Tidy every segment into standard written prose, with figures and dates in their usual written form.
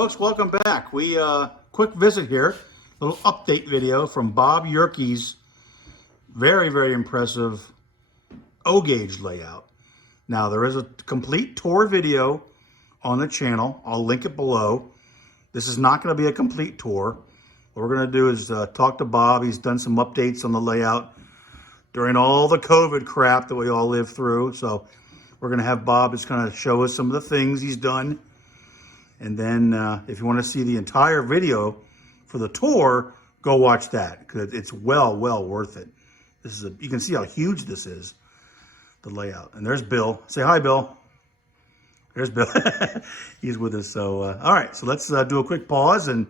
folks, welcome back. We quick visit here, little update video from Bob Yerkey's very impressive O-gauge layout. Now there is a complete tour video on the channel. I'll link it below. This is not going to be a complete tour. What we're going to do is talk to Bob. He's done some updates on the layout during all the COVID crap that we all lived through. So we're going to have Bob just kind of show us some of the things he's done. And then if you want to see the entire video for the tour, go watch that because it's well worth it. This is you can see how huge this is, the layout. And there's Bill. Say hi, Bill. There's Bill. He's with us. So all right, so let's do a quick pause and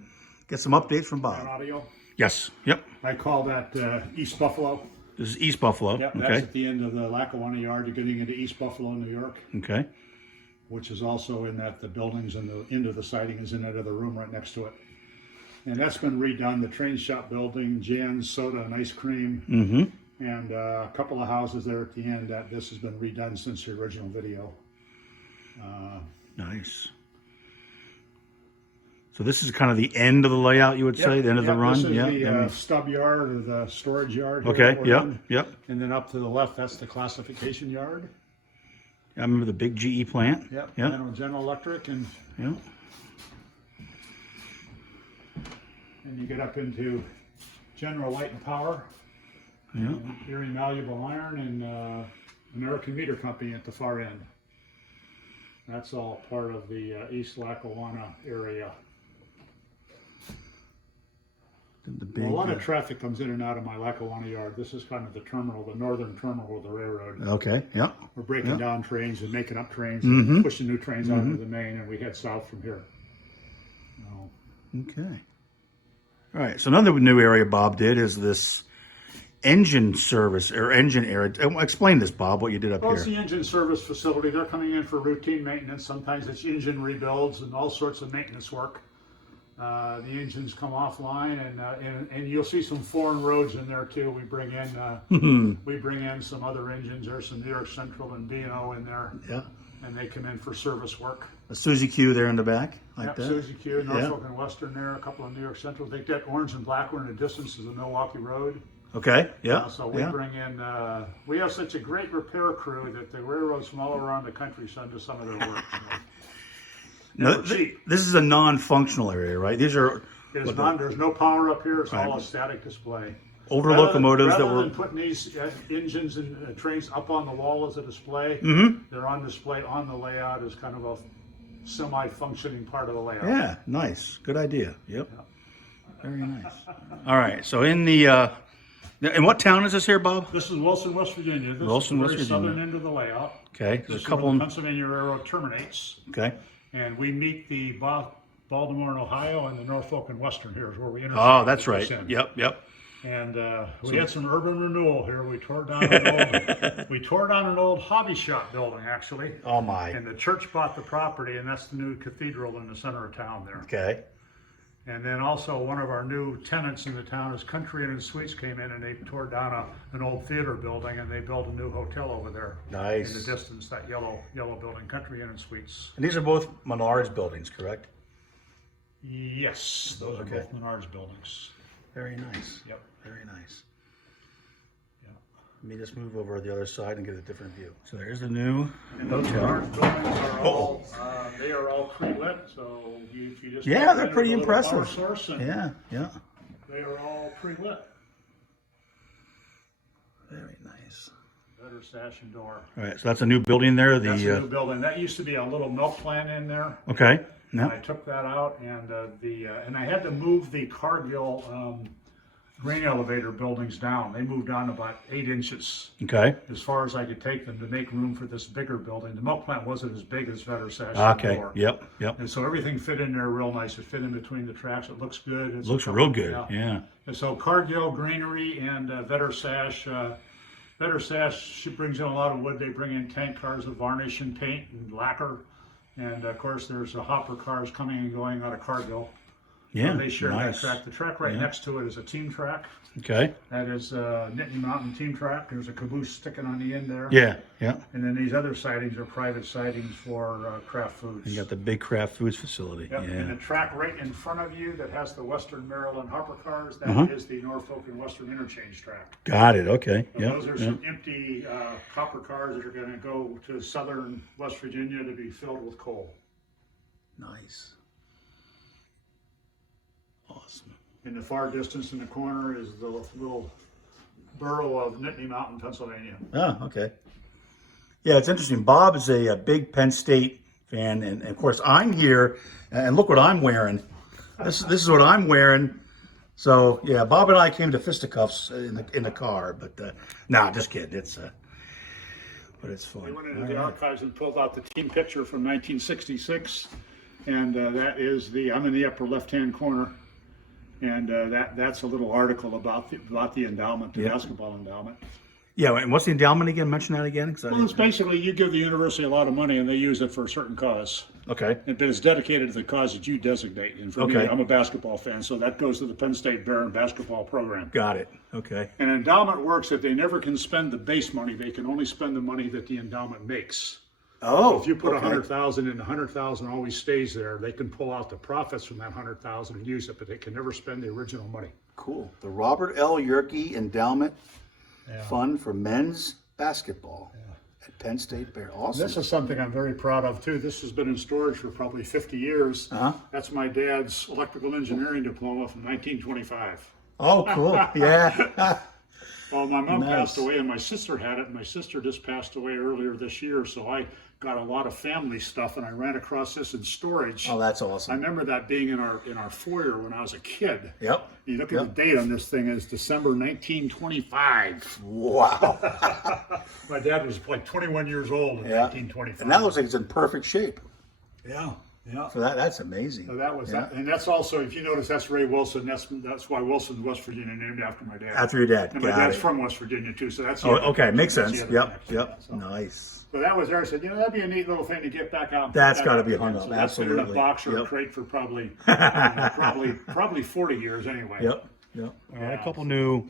get some updates from Bob. Audio? Yes. Yep. I call that East Buffalo. This is East Buffalo. Yep, okay. That's at the end of the Lackawanna Yard. You're getting into East Buffalo, New York. Okay. Which is also in that the buildings and the end of the siding is in that other room right next to it. And that's been redone. The train shop building, Jan's Soda and Ice Cream, and a couple of houses there at the end. This has been redone since the original video. Nice. So this is kind of the end of the layout, you would say, the end of the run? This is the stub yard or the storage yard. Okay, yep. And then up to the left, that's the classification yard. I remember the big GE plant. Yep. General Electric, and and you get up into General Light and Power, and Erie Malleable Iron, and American Meter Company at the far end. That's all part of the East Lackawanna area. Big, a lot of traffic comes in and out of my Lackawanna yard. This is kind of the terminal, the northern terminal of the railroad. Okay, yeah. We're breaking down trains and making up trains, and pushing new trains out into the main, and we head south from here. Okay. All right, so another new area Bob did is this engine service, or engine area. Explain this, Bob, what you did up here. Well, it's the engine service facility. They're coming in for routine maintenance. Sometimes it's engine rebuilds and all sorts of maintenance work. The engines come offline, and you'll see some foreign roads in there too. We bring in some other engines. There's some New York Central and B&O in there. Yeah. And they come in for service work. A Suzy Q there in the back, like that. Suzy Q, Norfolk and Western there. A couple of New York Central. I think that orange and black one in the distance is the Milwaukee Road. Okay. Yeah. So we bring in. We have such a great repair crew that the railroads from all around the country send us some of their work. No, this is a non-functional area, right? These are. There's no power up here. It's all a static display. Older locomotives rather that were. Than putting these engines and trains up on the wall as a display, they're on display on the layout as kind of a semi-functioning part of the layout. Yeah, nice. Good idea. Yep. Very nice. All right. So in the. In what town is this here, Bob? This is Wilson, West Virginia. This Wilson, is West the Virginia. southern end of the layout. Okay. There's a couple. Pennsylvania Railroad terminates. Okay. And we meet the Baltimore and Ohio, and the Norfolk and Western here is where we intersect. Oh, that's right. Yep. And we had some urban renewal here. We tore down an old hobby shop building, actually. Oh my! And the church bought the property, and that's the new cathedral in the center of town there. Okay. And then also one of our new tenants in the town is Country Inn and Suites came in, and they tore down an old theater building, and they built a new hotel over there. Nice. In the distance, that yellow building, Country Inn and Suites. And these are both Menards buildings, correct? Yes, those are both Menards buildings. Very nice. Yep. Very nice. Yeah. Let me just move over to the other side and get a different view. So there's the new hotel. Menards buildings are all, they are all pre-lit, so if you just they're pretty impressive. Source yeah. They are all pre-lit. Very nice. Better sash and door. All right, so that's a new building there. That's a new building. That used to be a little milk plant in there. Okay. No. I took that out, and and I had to move the Cargill grain elevator buildings down. They moved down about 8 inches. Okay. As far as I could take them to make room for this bigger building. The milk plant wasn't as big as Vettersash. Okay. Yep. And so everything fit in there real nice. It fit in between the tracks. It looks good. It looks real good. Yeah. And so Cargill Greenery and Vettersash. Vettersash, she brings in a lot of wood. They bring in tank cars of varnish and paint and lacquer. And of course, there's hopper cars coming and going out of Cargill. Yeah, They share nice. that track. The track right next to it is a team track. Okay. That is Nittany Mountain Team Track. There's a caboose sticking on the end there. Yeah, yeah. And then these other sidings are private sidings for craft foods. You got the big craft foods facility. Yep. Yeah. And the track right in front of you that has the Western Maryland hopper cars, that is the Norfolk and Western Interchange track. Got it. Okay. So Yeah. those are some empty hopper cars that are going to go to southern West Virginia to be filled with coal. Nice. Awesome. In the far distance in the corner is the little borough of Nittany Mountain, Pennsylvania. Oh, okay. Yeah, it's interesting. Bob is a big Penn State fan, and of course I'm here, and look what I'm wearing. This is what I'm wearing. So yeah, Bob and I came to fisticuffs in the car, but nah, just kidding. It's but it's fun. We went into the archives and pulled out the team picture from 1966, and that is I'm in the upper left-hand corner. And that's a little article about the endowment, the basketball endowment. Yeah, and what's the endowment again? Mention that again. Well, it's basically you give the university a lot of money and they use it for a certain cause. Okay. But it's dedicated to the cause that you designate. And for me, I'm a basketball fan, so that goes to the Penn State Barron basketball program. Got it. Okay. An endowment works that they never can spend the base money; they can only spend the money that the endowment makes. Oh, If you put $100,000 and the $100,000 always stays there, they can pull out the profits from that $100,000 and use it, but they can never spend the original money. Cool. The Robert L. Yerkey Endowment Fund for Men's Basketball at Penn State Bear. Awesome. This is something I'm very proud of too. This has been in storage for probably 50 years. That's my dad's electrical engineering diploma from 1925. Oh, cool. Yeah. Well, my mom passed away and my sister had it. And my sister just passed away earlier this year, so I got a lot of family stuff and I ran across this in storage. Oh, that's I awesome. remember that being in our foyer when I was a kid. Yep. You look at the date on this thing, it's December 1925. Wow. My dad was like 21 years old in 1925. And that looks like it's in perfect shape. Yeah. Yeah. So that's amazing. So that was that, and that's also, if you notice, that's Ray Wilson. That's why Wilson, West Virginia, named after my dad. After your dad. And my dad's from West Virginia too, so that's. Okay, makes that's sense. the other Yep, connection. yep. So, Nice. so that was there. I said, that'd be a neat little thing to get back out. That's got to be hung up. So that's been in a Absolutely. box or a Yep. crate for probably, probably 40 years anyway. Yep. Yep. All right, a couple new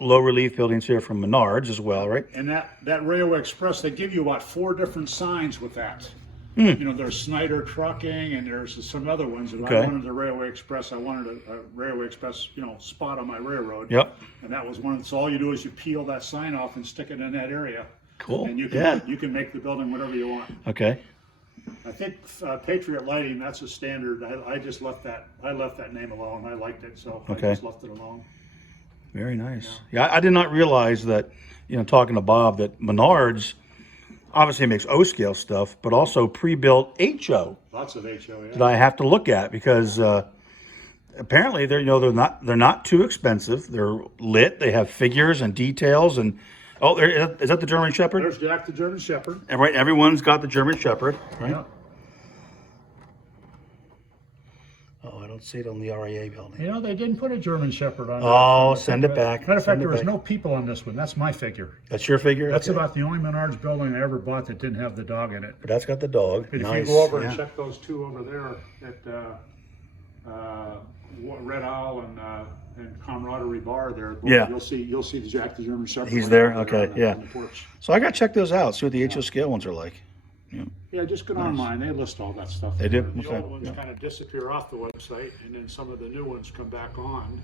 low relief buildings here from Menards as well, right? And that Railway Express, they give you about 4 different signs with that. There's Snyder Trucking, and there's some other ones. If I wanted the Railway Express, I wanted a Railway Express, spot on my railroad. Yep. And that was one. So all you do is you peel that sign off and stick it in that area. Cool. And you can make the building whatever you want. Okay. I think Patriot Lighting, that's a standard. I just left that. I left that name alone. I liked it, so I just left it alone. Very nice. Yeah, I did not realize that, talking to Bob, that Menards obviously makes O-scale stuff, but also pre-built HO Lots of HO, that I have to look at because apparently they're not too expensive. They're lit. They have figures and details and is that the German Shepherd? There's Jack the German Shepherd. And right, everyone's got the German Shepherd, right? Yeah. Oh, I don't see it on the RIA building. They didn't put a German Shepherd on. Oh, send it back. Matter of fact, Send it there was back. no people on this one. That's my figure. That's your figure? That's Okay. about the only Menards building I ever bought that didn't have the dog in it. But that's got the dog. But Nice. if you go over yeah. and check those two over there at Red Owl and Camaraderie Bar there, you'll see the Jack the German Shepherd. He's right there? over Okay, on yeah. on the porch. So I got to check those out, see what the HO scale ones are like. Yeah, just go online. They list all that stuff. They do? The Okay, old ones kind of disappear off the website, and then some of the new ones come back on.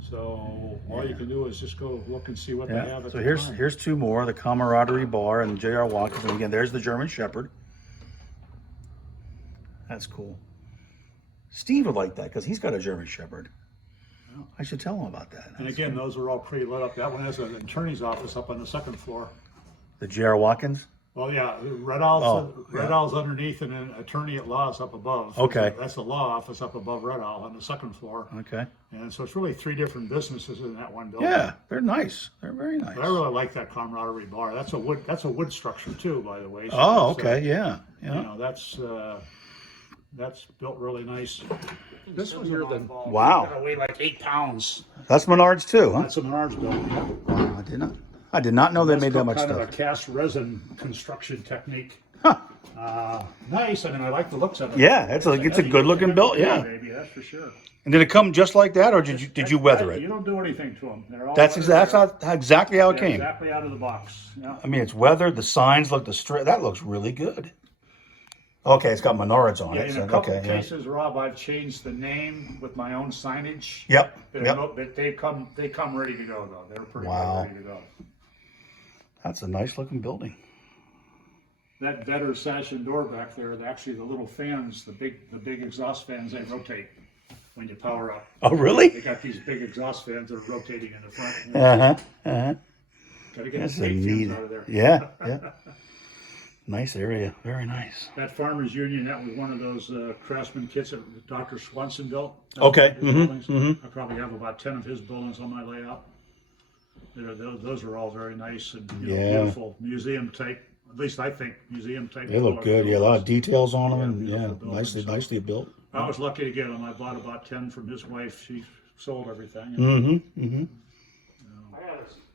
So all you can do is just go look and see what they have at So the here's time. here's two more, the Camaraderie Bar and J.R. Watkins. And again, there's the German Shepherd. That's cool. Steve would like that because he's got a German Shepherd. I should tell him about that. And again, those are all pre-lit up. That one has an attorney's office up on the second floor. The J.R. Watkins? Oh yeah, Red Owl's underneath, and then attorney at law's up above. Okay. That's the law office up above Red Owl on the second floor. Okay. And so it's really 3 different businesses in that one building. Yeah, they're nice. They're very nice. But I really like that Camaraderie Bar. That's a wood structure too, by the way. So Oh, it's, okay, yeah. Yeah. That's built really nice. This one here, Wow. gotta weigh like 8 pounds. That's Menards too, huh? That's a Menards building. I did not know they made that much Kind stuff. of a cast resin construction technique. Huh. Nice. I mean, I like the looks of it. Yeah, it's a good looking build. Yeah. Baby, that's for sure. And did it come just like that, or did you weather You it? don't do anything to them. They're all That's weathered. exactly how it They're came. exactly out of the box. Yeah. I mean, it's weathered. The signs look that looks really good. Okay, it's got Menards on Yeah, it. in So, a couple okay, yeah. cases, Rob, I've changed the name with my own signage. Yep. But they come ready to go though. They're pretty much ready to go. That's a nice looking building. That vetter sash and door back there, actually the little fans, the big exhaust fans, they rotate when you power up. Oh, really? They got these big exhaust fans that are rotating in the front. Gotta get That's the a fake neat. fans out of there. Yeah. Nice area. Very nice. That Farmers Union, that was one of those Craftsman kits that Dr. Swanson built. Okay. I probably have about 10 of his buildings on my layout. Those are all very nice and beautiful museum type. At least I think museum type. They look good. Yeah, a lot of details on them, and buildings. nicely built. I was lucky to get them. I bought about 10 from his wife. She sold everything.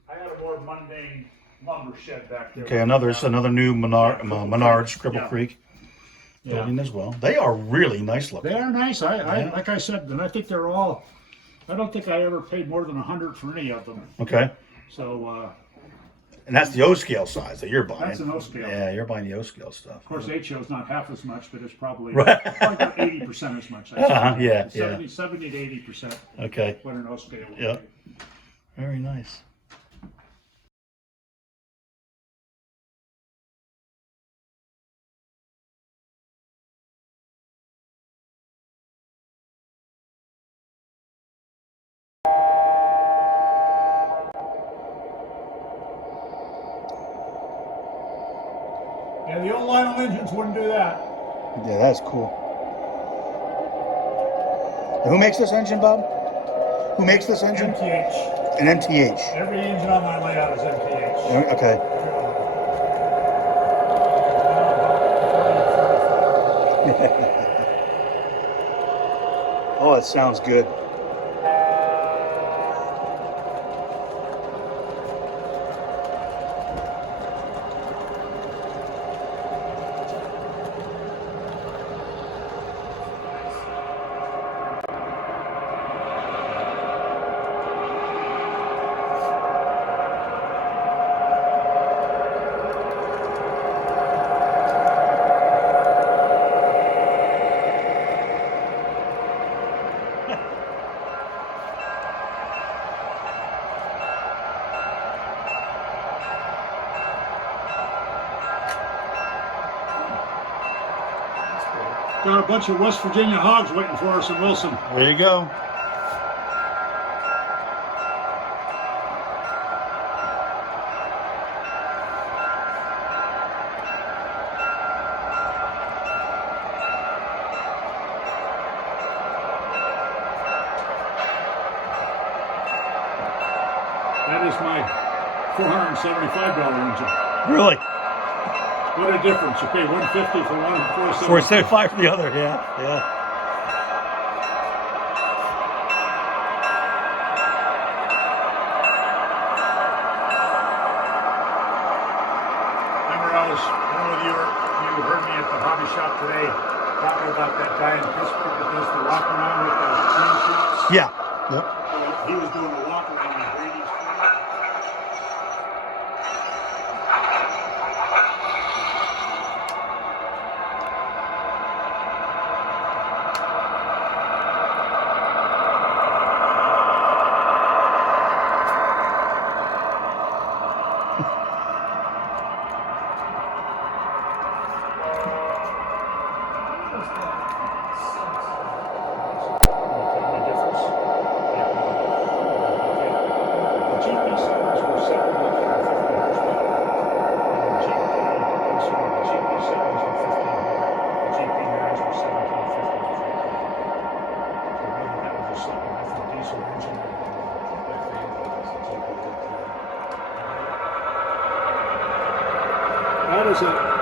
I had a more mundane lumber shed back there. Okay, another new Menards Cripple Creek building as well. They are really nice looking. They are nice. I like I said, and I think they're all. I don't think I ever paid more than $100 for any of them. Okay. So. And that's the O scale size that you're buying. That's an O scale. Yeah, you're buying the O scale stuff. Of course, HO is not half as much, but it's probably, Right. probably about 80% as much. 70 to 80%. Okay. What an O scale would Yeah. be. Very nice. Yeah, the old Lionel engines wouldn't do that. Yeah, that's cool. And who makes this engine, Bob? Who makes this engine? MTH. An MTH. Every engine on my layout is MTH. Okay. Oh, it sounds good. Got a bunch of West Virginia hogs waiting for us in Wilson. There you go. That is my $475 engine. Really? What a difference. You pay $150 for one and $475 for the other. Yeah. Remember, I don't know if you heard me at the hobby shop today talking about that guy in Pittsburgh that does the walk around with the green sheets. Yeah. Yep. He was doing a walk around with Brady's.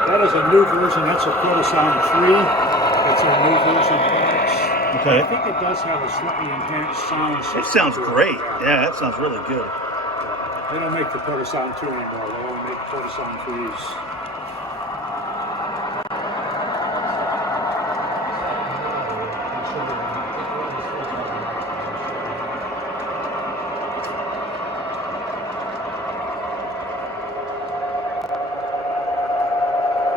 That is a new version. That's a Protosound 3. That's a new version. Okay. I think it does have a slightly enhanced sound system. It sounds great. Yeah, that sounds really good. They don't make the Protosound 2 anymore. They only make Protosound 3s.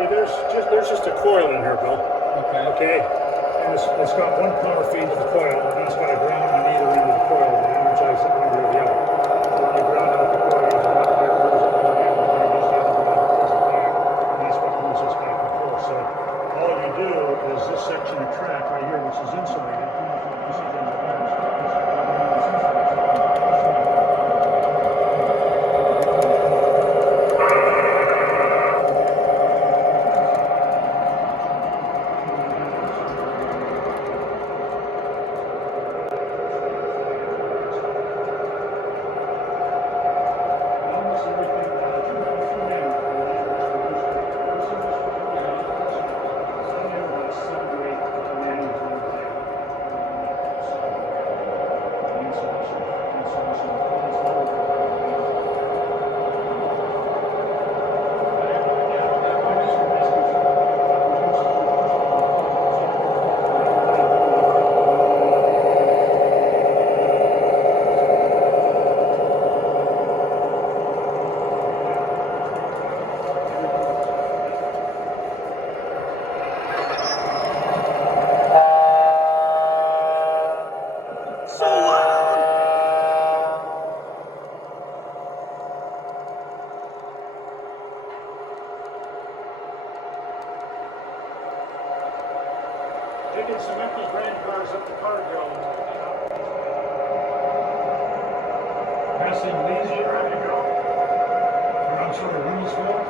there's just a coil in here, Bill. Okay. Okay, and it's got one power feed to the coil, and then it's got a ground on either end of the coil to energize it one or the other. So when you ground out the coil, there's one here, moves it one end, and then you use the other ground, pulls it back, and that's what moves this back and forth. So all you do is this section of track right here, which is insulated. You see that in the back. Taking some empty grain cars up the Cargill. Passing Lee's ready to go. Around sort of Louisville.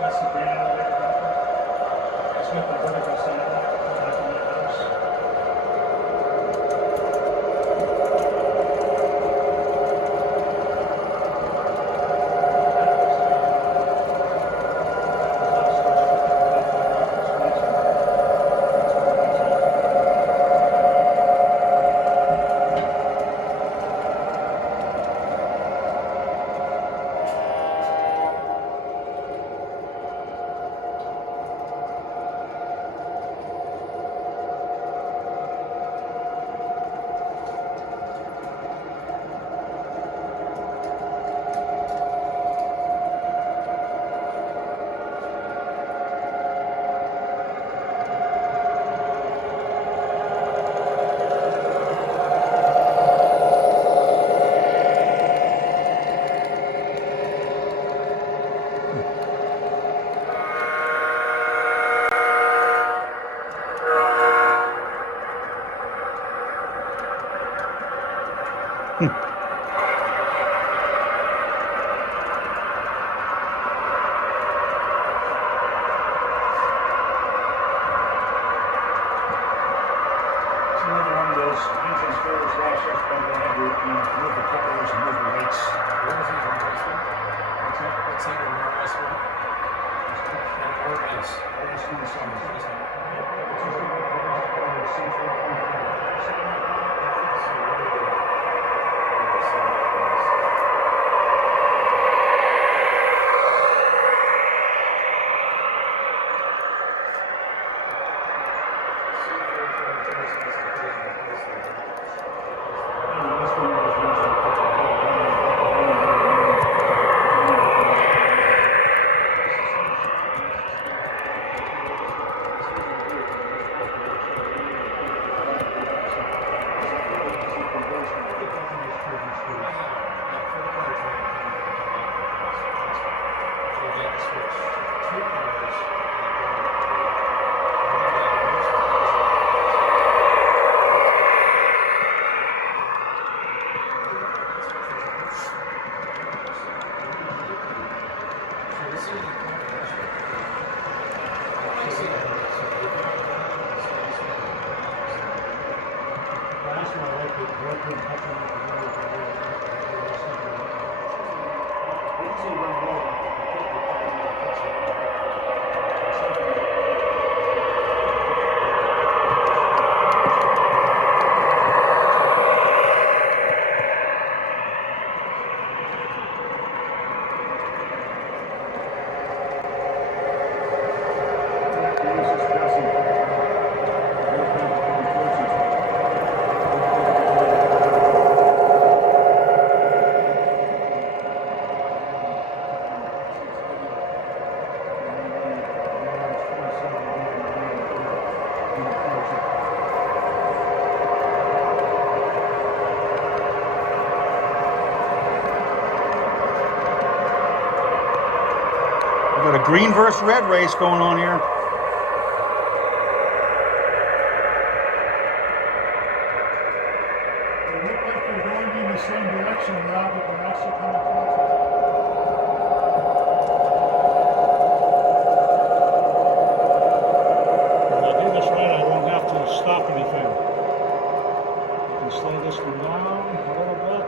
That's the grain elevator. It's got the vertical satellite back on that house. Another one of those engine stores, wash up by the head, move the couplers and move the weights. Where is he interested? What's he interested in? This is green versus red race going on here. They look like they're going in the same direction, Rob, but they're actually coming towards us. If I do this right, I won't have to stop anything. I can slow this one down a little bit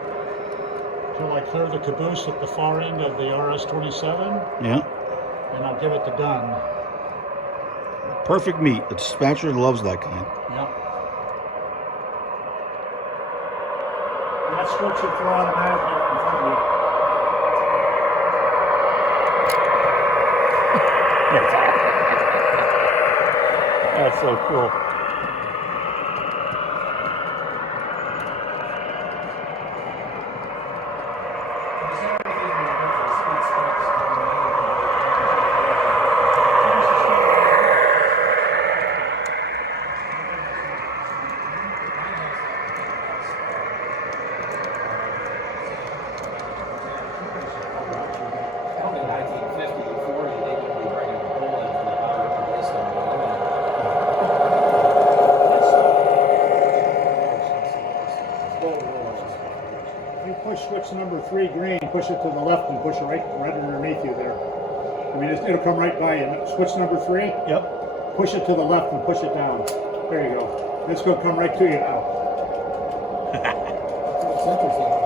until I clear the caboose at the far end of the RS-27, Yeah. and I'll give it the gun. Perfect meat. The dispatcher loves that kind. Yep. That switch should throw automatically up in front of you. That's so cool. Probably 1950 or 40, they would be bringing a bull in from the power to race them. If you push switch number 3 green, push it to the left and push it right underneath you there. I mean, it'll come right by you. Switch number 3, Yep. push it to the left and push it down. There you go. It's going to come right to you now. It's interesting.